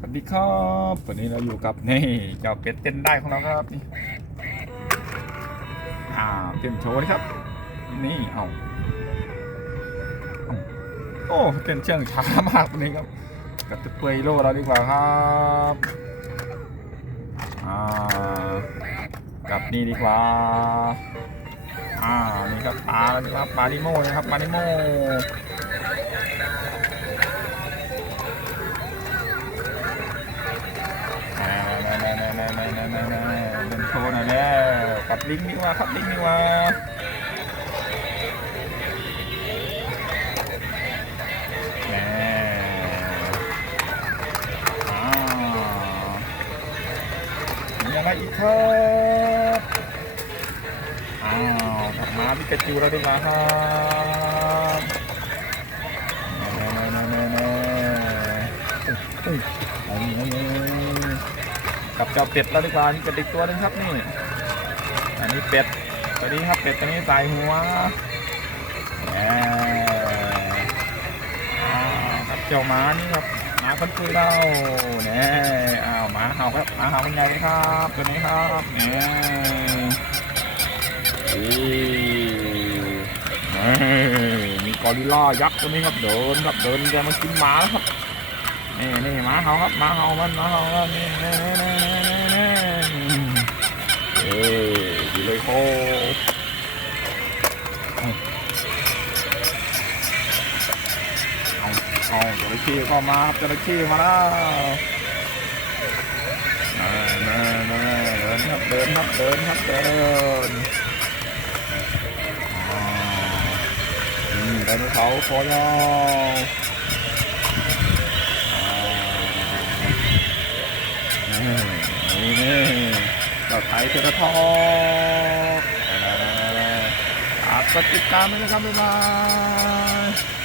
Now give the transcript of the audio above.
สวัสดีครับวันนี้เราอยู่กับนี่เจ้าเป็ดเต้นได้ของเราครับนี่อ่าเต้นโชว์นะครับ นี่เอาโอ้เต้นเชื่องช้ามากวันนี้ครับกับตุ๊กเปยโลเราดีกว่าครับอ่ากับนี่ดีกว่าอ่านี่ครับปลาแล้วครับปลาดิโมนะครับปลาดิโม เดินโชว์หน่อยแล้วขับลิงก์นี่ว่าขับลิงก์นี่ว่าแหมอ่ามีอะไรอีกครับอ้าวกลับมาพิกาจูแล้วดีกว่าครับแน่แน่แน่แน่อุ้ยอุ้ยอุ้ยอุ้ย กับเจ้าเป็ดแล้วดีกว่านี่เป็ดอีกตัวนึงครับนี่ อันนี้เป็ดตัวนี้ครับเป็ดตัวนี้ใส่หัวครับเจ้าหมานี่ครับหมาคนคุยเราเนี่ยอ้าวหมาเห่าครับหมาเห่าเป็นไงครับตัวนี้ครับเนี่ยมีกอริลล่ายักษ์ตัวนี้ครับเดินครับเดินจะมากินหมาแล้วครับ นี่นี่หมาเห่าครับหมาเห่ามันหมาเห่ามันนี่นี่นี่นี่นี่นี่เอ้ยดีเลยโคเอาเอาจระเข้ก็มาครับจระเข้มาแล้วนั่นเดินครับเดินครับเดินครับเดินอืมไดโนเสาร์คอยาว นี่นี่ ไทยเทระทอกฝากกดติดตามด้วยนะครับบ๊ายบาย